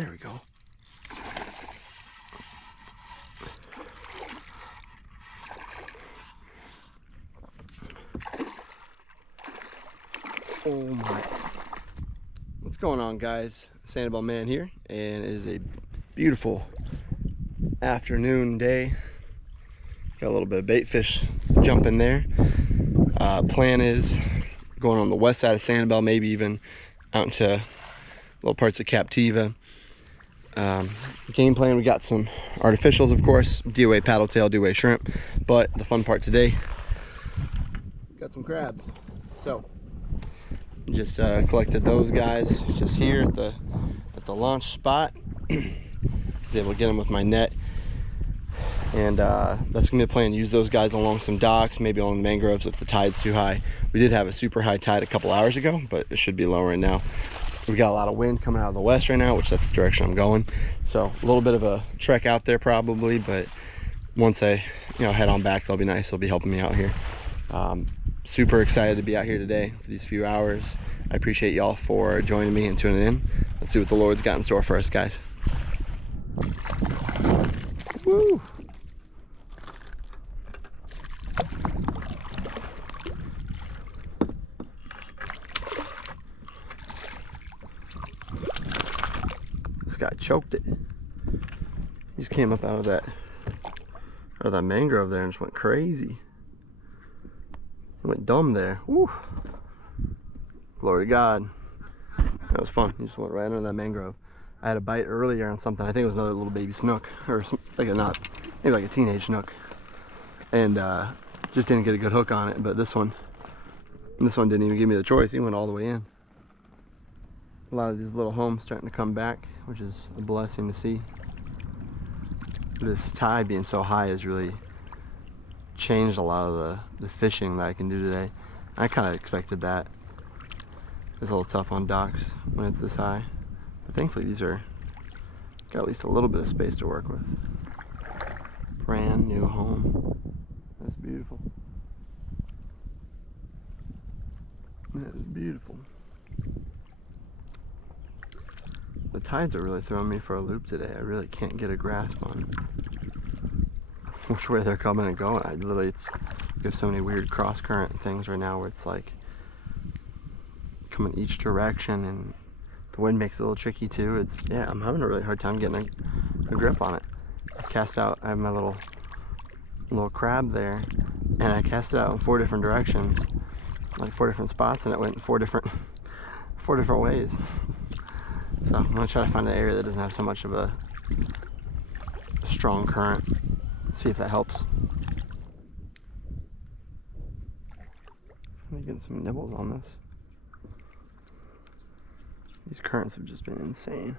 There we go. Oh my. What's going on, guys? Sanibel Man here, and it is a beautiful afternoon day. Got a little bit of bait fish jumping there. Plan is going on the west side of Sanibel, maybe even out into little parts of Captiva. Game plan, we got some artificials, of course, DOA paddletail, DOA shrimp, but the fun part today, got some crabs. So just collected those guys just here at the launch spot. Was able to get them with my net, and that's gonna be the plan. Use those guys along some docks, maybe along the mangroves if the tide's too high. We did have a super high tide a couple hours ago, but it should be lowering now. We got a lot of wind coming out of the west right now, which that's the direction I'm going. So a little bit of a trek out there probably, but once I head on back, that'll be nice. They'll be helping me out here. Super excited to be out here today for these few hours. I appreciate y'all for joining me and tuning in. Let's see what the Lord's got in store for us, guys. Woo! This guy choked it. He just came up out of that mangrove there and just went crazy. He went dumb there. Woo! Glory to God. That was fun. He just went right under that mangrove. I had a bite earlier on something. I think it was another little baby snook, or like maybe like a teenage snook, and just didn't get a good hook on it. But this one didn't even give me the choice. He went all the way in. A lot of these little homes starting to come back, which is a blessing to see. This tide being so high has really changed a lot of the fishing that I can do today. I kind of expected that. It's a little tough on docks when it's this high, but thankfully these are got at least a little bit of space to work with. Brand new home. That's beautiful. That is beautiful. The tides are really throwing me for a loop today. I really can't get a grasp on which way they're coming and going. We have so many weird cross current things right now where it's like coming each direction, and the wind makes it a little tricky too. I'm having a really hard time getting a grip on it. I have my little crab there, and I cast it out in 4 different directions, like 4 different spots, and it went in 4 different ways. So I'm gonna try to find an area that doesn't have so much of a strong current. See if that helps. Let me get some nibbles on this. These currents have just been insane.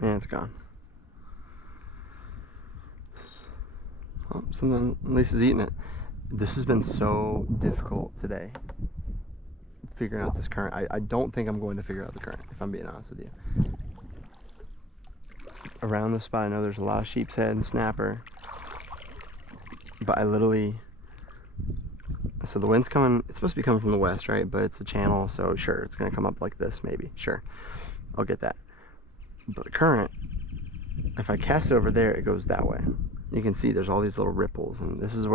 And it's gone. Oh, something, at least is eating it. This has been so difficult today, figuring out this current. I don't think I'm going to figure out the current, if I'm being honest with you. Around this spot, I know there's a lot of sheep's head and snapper, but so the wind's coming, it's supposed to be coming from the west, right? But it's a channel, so sure, it's gonna come up like this maybe, sure. I'll get that. But the current, if I cast it over there, it goes that way. You can see there's all these little ripples, and this is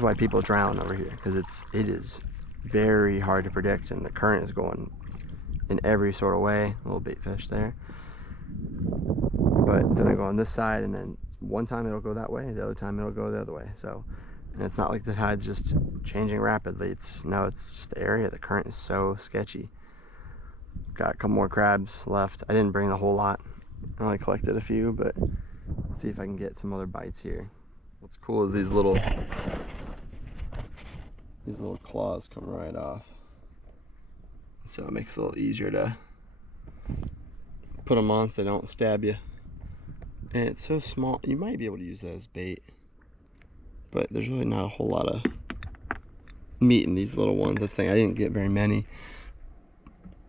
why people drown over here, because it is very hard to predict, and the current is going in every sort of way. A little bait fish there. But then I go on this side, and then one time it'll go that way, the other time it'll go the other way. So, and it's not like the tide's just changing rapidly. It's just the area. The current is so sketchy. Got a couple more crabs left. I didn't bring a whole lot. I only collected a few, but let's see if I can get some other bites here. What's cool is these little claws come right off, so it makes it a little easier to put them on so they don't stab you. And it's so small, you might be able to use that as bait, but there's really not a whole lot of meat in these little ones. That's the thing, I didn't get very many,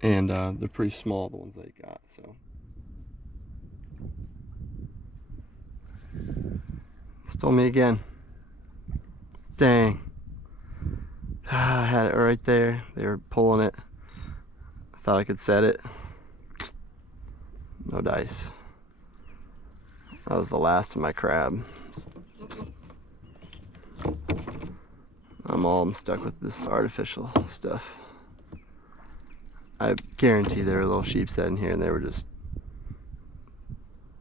and they're pretty small, the ones I got. So still me again. Dang. I had it right there. They were pulling it. I thought I could set it. No dice. That was the last of my crab. I'm stuck with this artificial stuff. I guarantee there were little sheep's head in here and they were just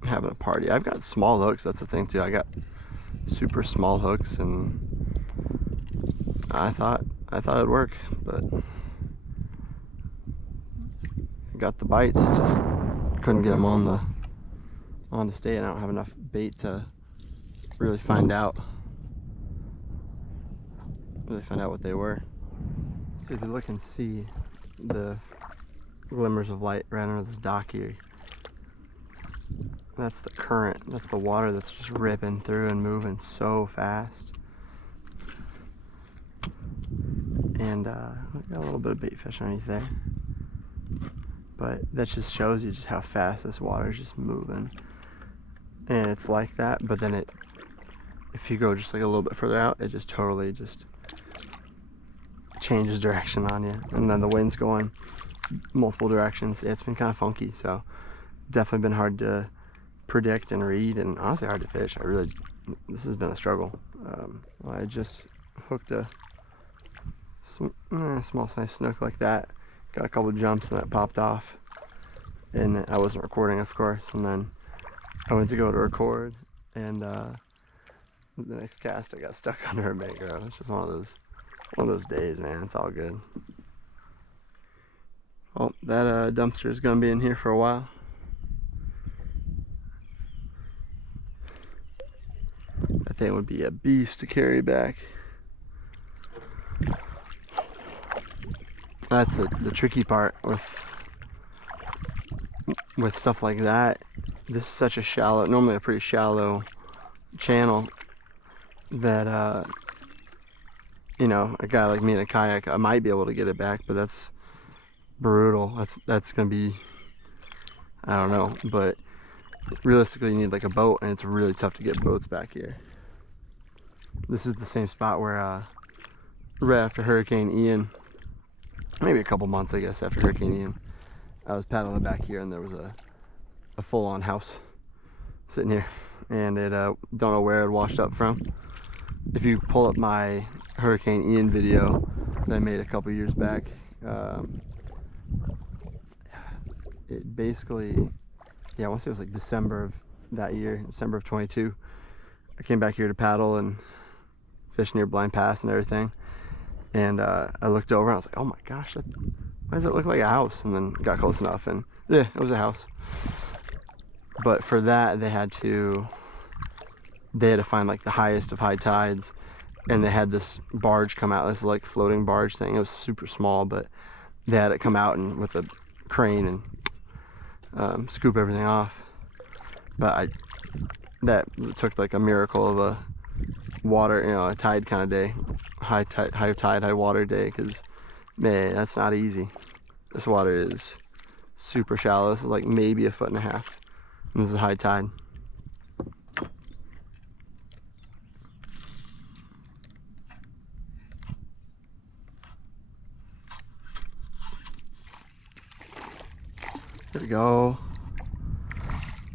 having a party. I've got small hooks, that's the thing too. I got super small hooks and I thought it'd work, but I got the bites, just couldn't get them on the stay, and I don't have enough bait to really find out what they were. So if you look and see the glimmers of light right under this dock here, that's the current, that's the water that's just ripping through and moving so fast. And I got a little bit of bait fish underneath there, but that just shows you just how fast this water is just moving. And it's like that, but then if you go just like a little bit further out, it just totally just changes direction on you, and then the wind's going multiple directions. It's been kind of funky, so definitely been hard to predict and read, and honestly hard to fish. This has been a struggle. I just hooked a small size snook like that, got a couple of jumps and that popped off, and I wasn't recording, of course, and then I went to go to record, and the next cast I got stuck under a mangrove. It's just one of those days, man. It's all good. Well, that dumpster is gonna be in here for a while. That thing would be a beast to carry back. That's the tricky part with stuff like that. This is such a shallow, normally a pretty shallow channel, that you know, a guy like me in a kayak, I might be able to get it back, but that's brutal. That's gonna be, I don't know, but realistically you need like a boat, and it's really tough to get boats back here. This is the same spot where right after Hurricane Ian, maybe a couple months I guess after Hurricane Ian, I was paddling back here and there was a full-on house sitting here, and it don't know where it washed up from. If you pull up my Hurricane Ian video that I made a couple years back, it basically, yeah, I want to say it was like December of that year, December of 22. I came back here to paddle and fish near Blind Pass and everything, and I looked over and I was like, oh my gosh, why does it look like a house? And then got close enough, and yeah, it was a house. But for that, they had to find like the highest of high tides, and they had this barge come out, this like floating barge thing. It was super small, but they had it come out and with a crane and scoop everything off. But that took like a miracle of a water, you know, a tide kind of day, high tide, high water day, because man, that's not easy. This water is super shallow. This is like maybe 1.5 feet, and this is high tide. There we go.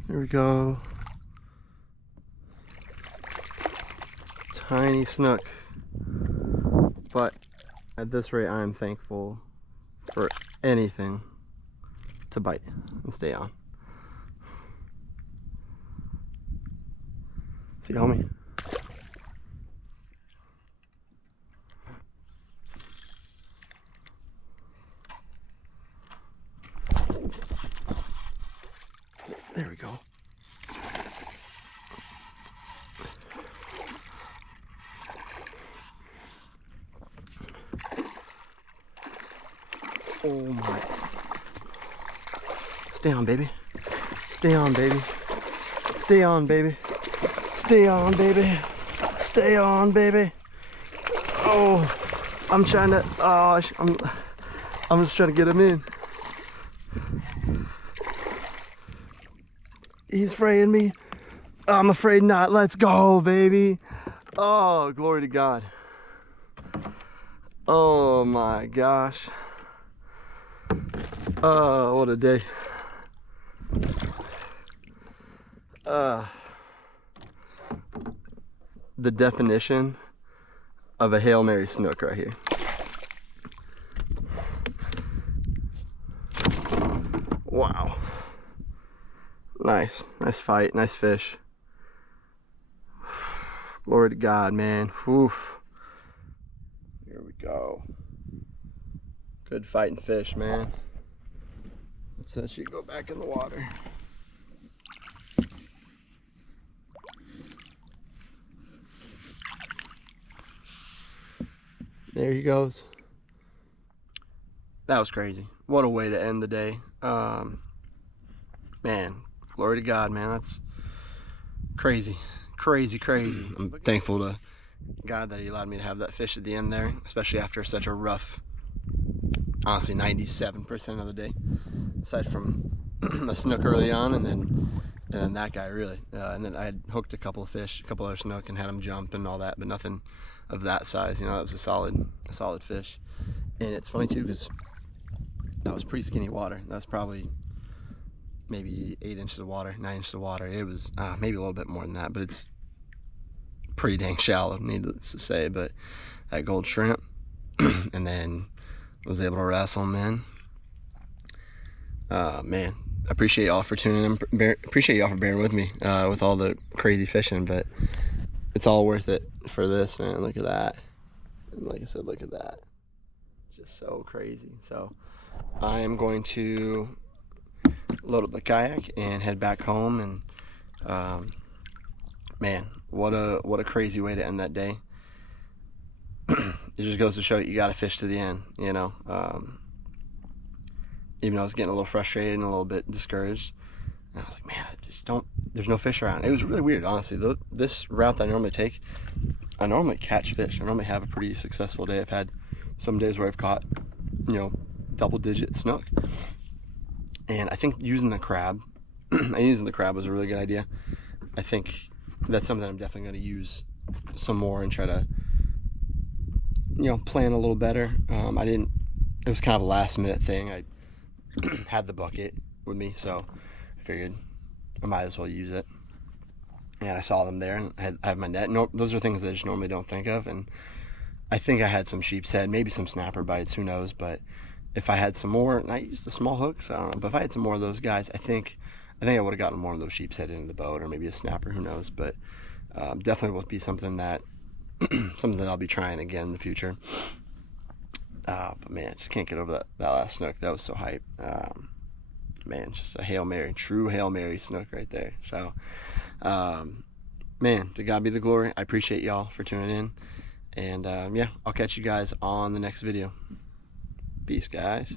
There we go. Tiny snook. But at this rate, I am thankful for anything to bite and stay on. See, homie? There we go. Oh my. Stay on, baby. Stay on, baby. Stay on, baby. Stay on, baby. Stay on, baby. Oh, I'm trying to, oh, I'm just trying to get him in. He's fraying me. I'm afraid not. Let's go, baby. Oh, glory to God. Oh my gosh. Oh, what a day. The definition of a Hail Mary snook right here. Wow. Nice fight, nice fish. Glory to God, man. Whew. Here we go. Good fighting fish, man. Let's let you go back in the water. There he goes. That was crazy. What a way to end the day. Man, glory to God, man. That's crazy. Crazy. I'm thankful to God that he allowed me to have that fish at the end there, especially after such a rough, honestly, 97% of the day, aside from the snook early on, and then that guy really. And then I had hooked a couple of fish, a couple other snook, and had them jump and all that, but nothing of that size. You know, that was a solid fish. And it's funny too, because that was pretty skinny water. That was probably maybe 8 inches of water, 9 inches of water. It was maybe a little bit more than that, but it's pretty dang shallow, needless to say. But that gold shrimp, and then was able to wrestle him in. Man, I appreciate y'all for tuning in. Appreciate y'all for bearing with me with all the crazy fishing, but it's all worth it for this, man. Look at that. And like I said, look at that. Just so crazy. So I am going to load up the kayak and head back home. And man, what a crazy way to end that day. It just goes to show you gotta fish to the end, you know. Even though I was getting a little frustrated and a little bit discouraged, and I was like, man, there's no fish around. It was really weird, honestly. This route that I normally take, I normally catch fish. I normally have a pretty successful day. I've had some days where I've caught, you know, double-digit snook. And I think using the crab, using the crab was a really good idea. I think that's something that I'm definitely going to use some more and try to, you know, plan a little better. It was kind of a last-minute thing. I had the bucket with me, so I figured I might as well use it. And I saw them there, and I have my net. No, those are things that I just normally don't think of. And I think I had some sheep's head, maybe some snapper bites, who knows. But if I had some more, and I used the small hooks, I don't know. But if I had some more of those guys, I think I would have gotten more of those sheep's head into the boat, or maybe a snapper, who knows. But definitely will be something that I'll be trying again in the future. But man, I just can't get over that last snook. That was so hype. Man, just a Hail Mary, true Hail Mary snook right there. So, man, to God be the glory. I appreciate y'all for tuning in. And yeah, I'll catch you guys on the next video. Peace, guys.